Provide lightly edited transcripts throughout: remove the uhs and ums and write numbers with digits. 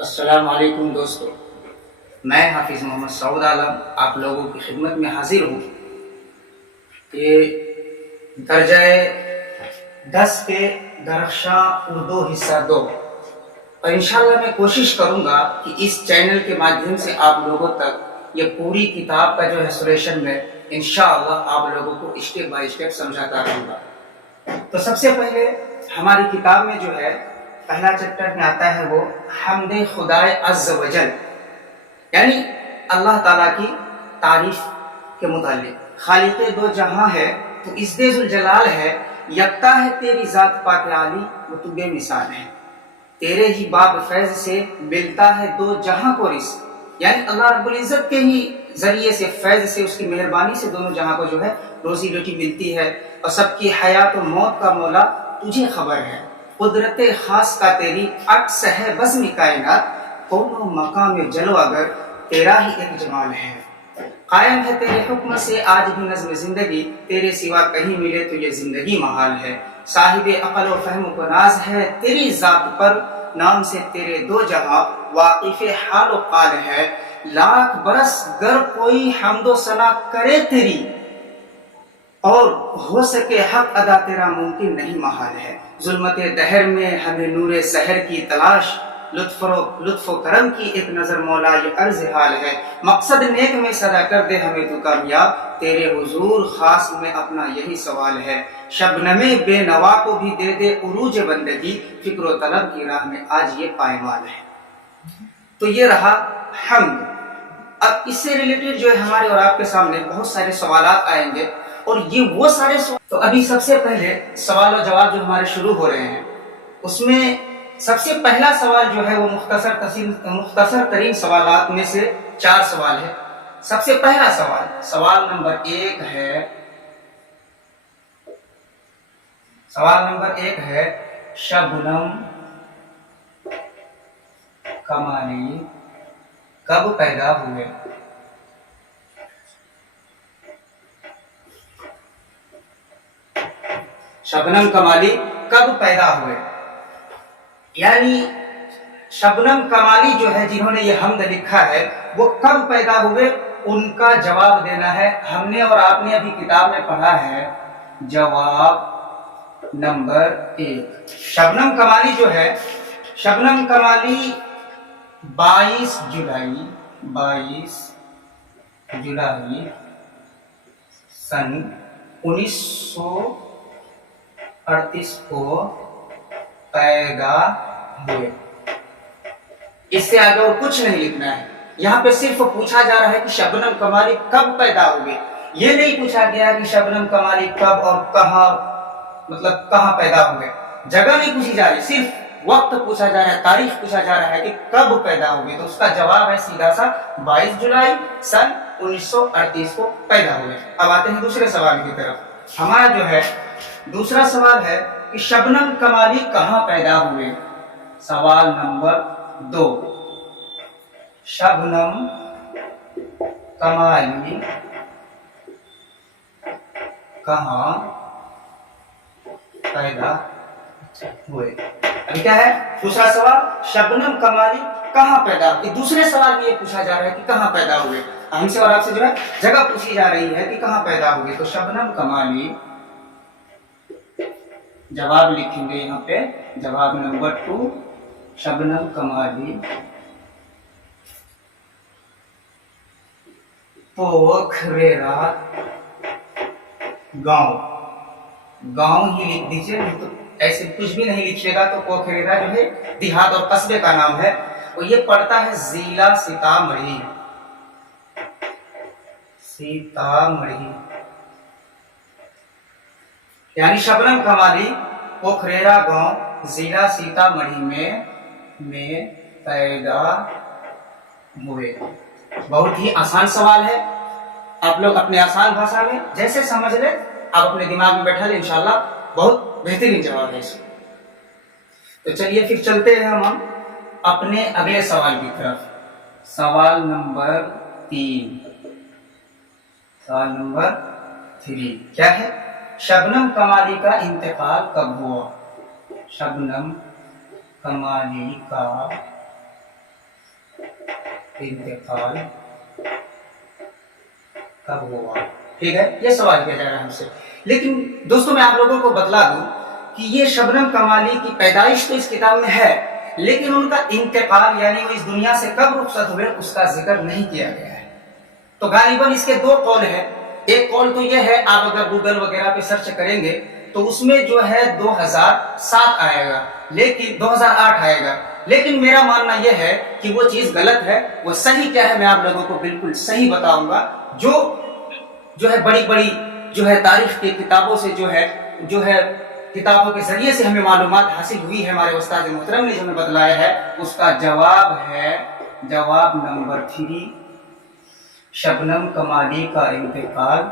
السلام علیکم دوستو، میں حافظ محمد سعود عالم آپ لوگوں کی خدمت میں حاضر ہوں۔ یہ درجہ 10 کے درخشاں اردو حصہ 2، اور انشاءاللہ میں کوشش کروں گا کہ اس چینل کے مادھیم سے آپ لوگوں تک یہ پوری کتاب کا جو ہے سلیوشن میں انشاءاللہ آپ لوگوں کو اسٹیپ بائی اسٹیپ سمجھاتا رہوں گا۔ تو سب سے پہلے ہماری کتاب میں جو ہے پہلا چیپٹر میں آتا ہے وہ حمد خدائے عز و جل، یعنی اللہ تعالیٰ کی تعریف کے متعلق۔ خالق دو جہاں ہے تو عزت ذوالجلال ہے، یکتا ہے تیری ذات پاک عالی وہ تو بے مثال ہے، تیرے ہی باب فیض سے ملتا ہے دو جہاں کو رزق، یعنی اللہ رب العزت کے ہی ذریعے سے، فیض سے، اس کی مہربانی سے دونوں جہاں کو جو ہے روزی روٹی ملتی ہے، اور سب کی حیات و موت کا مولا تجھے خبر ہے، قدرت خاص کا تیری عکس ہے بزم کائنات، کونوں مقام جلو اگر تیرا ہی ایک جمال ہے، قائم ہے تیرے حکم سے آج بھی نظم زندگی، تیرے سوا کہیں ملے تو یہ زندگی محال ہے، صاحب عقل و فہم کو ناز ہے تیری ذات پر، نام سے تیرے دو جہاں واقف حال و قال ہے، لاکھ برس گر کوئی حمد و ثنا کرے تیری، اور ہو سکے حق ادا تیرا ممکن نہیں محال ہے، ظلمت دہر میں ہمیں نور سحر کی تلاش، لطف و کرم کی ایک نظر مولا یہ عرض حال ہے، مقصد نیک میں صدا کر دے ہمیں تو کامیاب، تیرے حضور خاص میں اپنا یہی سوال ہے، شبنم بے نوا کو بھی دے دے عروج بندگی، فکر و طلب کی راہ میں آج یہ پائمال ہے۔ تو یہ رہا حمد۔ اب اس سے ریلیٹڈ جو ہے ہمارے اور آپ کے سامنے بہت سارے سوالات آئیں گے، اور یہ وہ سارے سوال، تو ابھی سب سے پہلے سوال و جواب جو ہمارے شروع ہو رہے ہیں، اس میں سب سے پہلا سوال جو ہے وہ مختصر ترین سوالات میں سے 4 سوال ہے۔ سب سے پہلا سوال نمبر 1 ہے شبنم کمالی کب پیدا ہوئے؟ شبنم کمالی کب پیدا ہوئے، یعنی شبنم کمالی جو ہے جنہوں نے یہ حمد لکھا ہے وہ کب پیدا ہوئے، ان کا جواب دینا ہے۔ ہم نے اور آپ نے ابھی کتاب میں پڑھا ہے جواب نمبر 1۔ شبنم کمالی جو ہے، شبنم کمالی 22 جولائی سن 1938 کو پیدا ہوئے۔ اس سے آگے اور کچھ نہیں لکھنا ہے، یہاں پہ صرف پوچھا جا رہا ہے کہ شبنم کمالی کب پیدا ہوئے، یہ نہیں پوچھا گیا کہ شبنم کمالی کب اور کہاں، مطلب کہاں پیدا ہوئے، جگہ نہیں پوچھی جا رہی، صرف وقت پوچھا جا رہا ہے، تاریخ پوچھا جا رہا ہے کہ کب پیدا ہوئے، تو اس کا جواب ہے سیدھا سا 22 جولائی سن 1938 کو پیدا ہوئے۔ اب آتے ہیں دوسرے سوال کی طرف۔ ہمارا جو ہے دوسرا سوال ہے کہ شبنم کمالی کہاں پیدا ہوئے۔ سوال نمبر 2، شبنم کمالی کہاں پیدا ہوئے۔ ابھی کیا ہے دوسرا سوال، شبنم کمالی کہاں پیدا ہوئے۔ دوسرے سوال میں یہ پوچھا جا رہا ہے کہ کہاں پیدا ہوئے، ہم سے اور آپ سے جو ہے جگہ پوچھی جا رہی ہے کہ کہاں پیدا ہوئے۔ تو شبنم کمالی، جواب لکھیں گے یہاں پہ، جواب نمبر 2، شبنم کمالی پوکھریرا گاؤں ہی لکھ دیجیے، تو ایسے کچھ بھی نہیں لکھیے گا، تو پوکھریرا جو ہے دیہات اور قصبے کا نام ہے، اور یہ پڑتا ہے ضلع سیتامڑھی، یعنی شبنم کمالی پوکھریرا گاؤں ضلع سیتامڑھی میں پیدا ہوئے۔ بہت ہی آسان سوال ہے، آپ لوگ اپنے آسان بھاشا میں جیسے سمجھ لیں، آپ اپنے دماغ میں بیٹھا لیں، انشاءاللہ بہت بہترین جواب ہے اس میں۔ تو چلیے پھر چلتے ہیں ہم اپنے اگلے سوال کی طرف۔ سوال نمبر 3 کیا ہے، شبنم کمالی کا انتقال کب ہوا۔ شبنم کمالی کا इंतकाल कब हुआ। ठीक है, ये सवाल किया जा रहा है हमसे। लेकिन दोस्तों मैं आप लोगों को बतला दूं कि ये शबनम कमाली की पैदाइश तो इस किताब में है, लेकिन उनका इंतकाल यानी वो इस दुनिया से कब रुखसत हुए उसका जिक्र नहीं किया गया है। तो गालिबन इसके दो कौल है। एक कौल तो ये है, आप अगर गूगल वगैरह पे सर्च करेंगे तो उसमें जो है 2007 आएगा, लेकिन 2008 आएगा। लेकिन मेरा मानना यह है कि वो चीज गलत है। वो सही क्या है मैं आप लोगों को बिल्कुल सही बताऊंगा। जो है बड़ी बड़ी जो है तारीख की किताबों से जो है किताबों के जरिए से हमें मालूमात हासिल हुई है, हमारे उस्ताद मोहतरम ने जो हमें बतलाया है, उसका जवाब है जवाब नंबर 3, शबनम कमाली का इंतकाल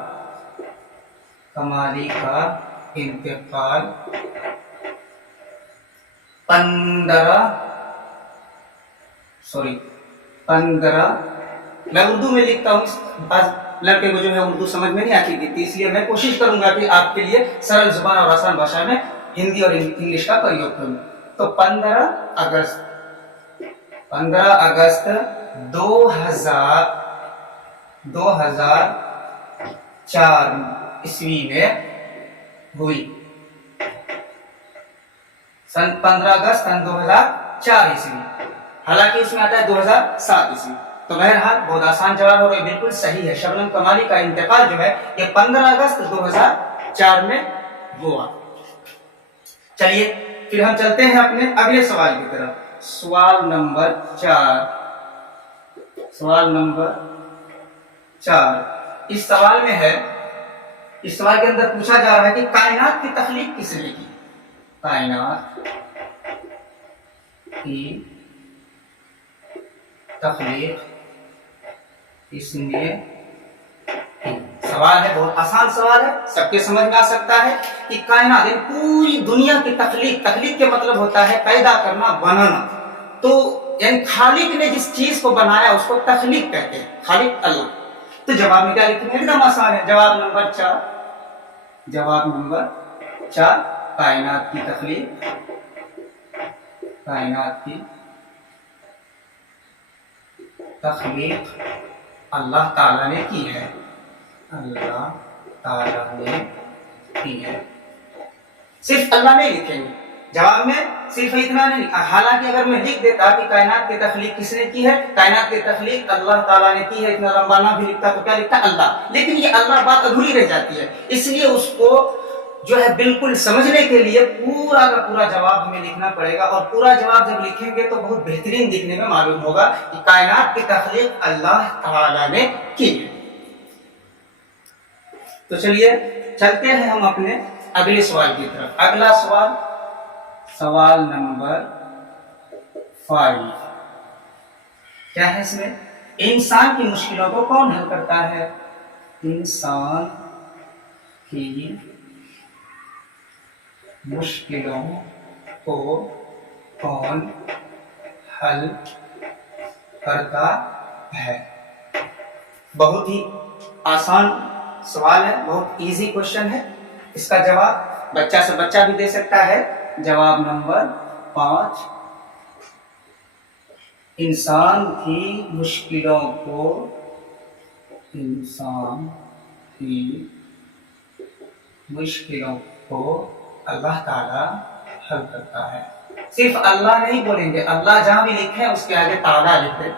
15 मैं उर्दू में लिखता हूँ, लड़के को जो है उर्दू समझ में नहीं आती थी, इसलिए मैं कोशिश करूंगा कि आपके लिए सरल जुबान और आसान भाषा में हिंदी और इंग्लिश का प्रयोग करूं। तो 15 अगस्त 2004 ईस्वी में हुई। 15 अगस्त 2004 ईस्वी, हालांकि उसमें आता है 2007 ईस्वी। तो बहरहाल बहुत आसान जवाब और बिल्कुल सही है। शबनम कमाली का इंतकाल जो है ये 15 अगस्त 2004 में हुआ। चलिए फिर हम चलते हैं अपने अगले सवाल की तरफ। सवाल नंबर 4। इस सवाल में है, इस सवाल के अंदर पूछा जा रहा है कि कायनात की तख्लीक किसने की। कायनात की तख्लीक इसने सवाल है, बहुत आसान सवाल है, सबके समझ में आ सकता है कि कायनात पूरी दुनिया की तख्लीक के मतलब होता है पैदा करना, बनाना। तो यानी खालिक ने जिस चीज को बनाया उसको तख्लीक कहते हैं, खालिक अल्लाह। तो जवाब में क्या लिखेंगे, एकदम आसान है। जवाब नंबर 4 कायनात की तख्लीक अल्लाह ताला ने की है। सिर्फ अल्लाह नहीं लिखेंगे जवाब में, सिर्फ इतना नहीं। हालांकि अगर मैं लिख देता कि कायनात की तख्लीक किसने की है, कायनात की तख्लीक अल्लाह ताला ने की है, इतना लंबा ना भी लिखता तो क्या लिखता, अल्लाह। लेकिन ये अल्लाह बात अधूरी रह जाती है, इसलिए उसको जो है बिल्कुल समझने के लिए पूरा का पूरा जवाब हमें लिखना पड़ेगा। और पूरा जवाब जब लिखेंगे तो बहुत बेहतरीन दिखने में मालूम होगा कि कायनात की तख्लीक अल्लाह ताला ने की है। तो चलिए चलते हैं हम अपने अगले सवाल की तरफ। अगला सवाल नंबर 5 क्या है इसमें, इंसान की मुश्किलों को कौन हल करता है। इंसान की मुश्किलों को कौन हल करता है। बहुत ही आसान सवाल है, बहुत इजी क्वेश्चन है। इसका जवाब बच्चा से बच्चा भी दे सकता है। जवाब नंबर 5, इंसान की मुश्किलों को अल्लाह ताला हल करता है। सिर्फ अल्लाह नहीं बोलेंगे, अल्लाह जहां भी लिखे उसके आगे ताला लिखे,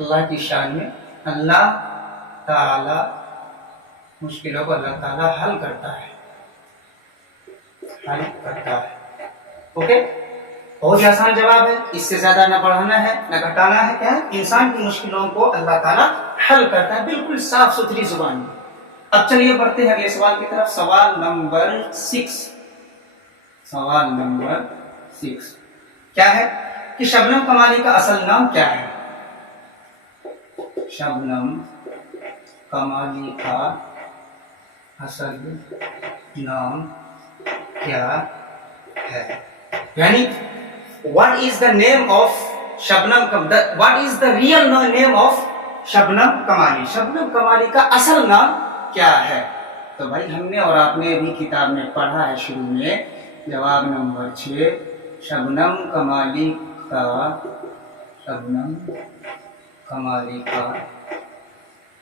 अल्लाह की शान में अल्लाह ताला मुश्किलों को अल्लाह ताला हल करता है। ओके, बहुत ही आसान जवाब है, इससे ज्यादा न बढ़ाना है न घटाना है। क्या है, इंसान की मुश्किलों को अल्लाह ताला हल करता है, बिल्कुल साफ सुथरी जुबान में। अब चलिए बढ़ते हैं अगले सवाल की तरफ। सवाल नंबर 6 क्या है कि शबनम कमाली का असल नाम क्या है। शबनम कमाली का असल नाम क्या है, यानी what is the name of what is the real name of Shabnam कमाली। शबनम कमाली का असल नाम क्या है। तो भाई हमने और आपने भी किताब में पढ़ा है शुरू में। जवाब नंबर 6, शबनम कमाली का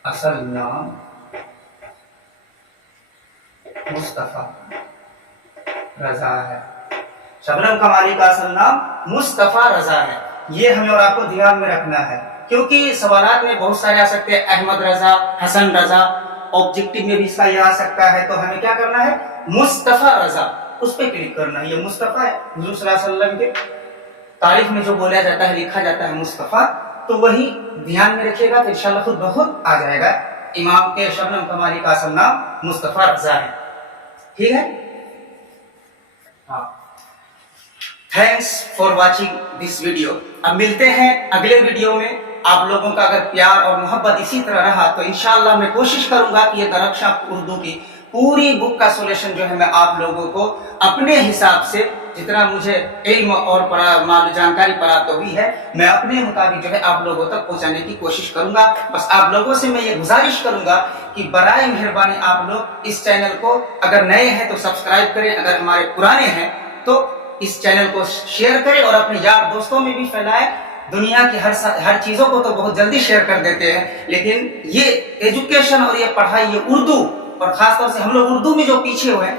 असल नाम मुस्तफ़ा रजा है। शबनम कमाली का असल नाम मुस्तफ़ा रजा है। ये हमें और आपको ध्यान में रखना है, क्योंकि सवालात में बहुत सारे आ सकते हैं, अहमद रजा, हसन रजा, ऑब्जेक्टिव में भी इसका ये आ सकता है। तो हमें क्या करना है, मुस्तफ़ा रजा, उस पर क्लिक करना है। ये मुस्तफ़ा है, हुजूर सल्लल्लाहु अलैहि वसल्लम के तारीफ में जो बोला जाता है, लिखा जाता है मुस्तफ़ा, तो वही ध्यान में रखिएगा तो इंशाल्लाह खुद बखुद आ जाएगा। इमाम के शबनम कमाली का असल नाम मुस्तफ़ा रजा है। ठीक है, हाँ। Thanks for watching this video. अब मिलते हैं अगले वीडियो में। आप लोगों का अगर प्यार और मोहब्बत इसी तरह रहा तो इंशाअल्लाह मैं कोशिश करूंगा कि ये दरख्शा उर्दू की पूरी बुक का सोल्यूशन जो है मैं आप लोगों को अपने हिसाब से, जितना मुझे इल्म और जानकारी प्राप्त हुई है, मैं अपने मुताबिक जो है आप लोगों तक पहुंचाने की कोशिश करूंगा। बस आप लोगों से मैं ये गुजारिश करूंगा कि बराए मेहरबानी आप लोग इस चैनल को अगर नए हैं तो सब्सक्राइब करें, अगर हमारे पुराने हैं तो इस चैनल को शेयर करें और अपने यार दोस्तों में भी फैलाएं। दुनिया की हर चीजों को तो बहुत जल्दी शेयर कर देते हैं, लेकिन ये एजुकेशन और ये पढ़ाई, ये उर्दू, और खासतौर से हम लोग उर्दू में जो पीछे हुए हैं,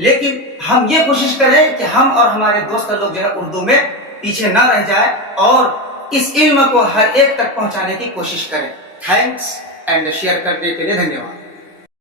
लेकिन हम ये कोशिश करें कि हम और हमारे दोस्त लोग जो है उर्दू में पीछे ना रह जाए और इस इल्म को हर एक तक पहुंचाने की कोशिश करें। थैंक्स एंड शेयर करने के लिए धन्यवाद।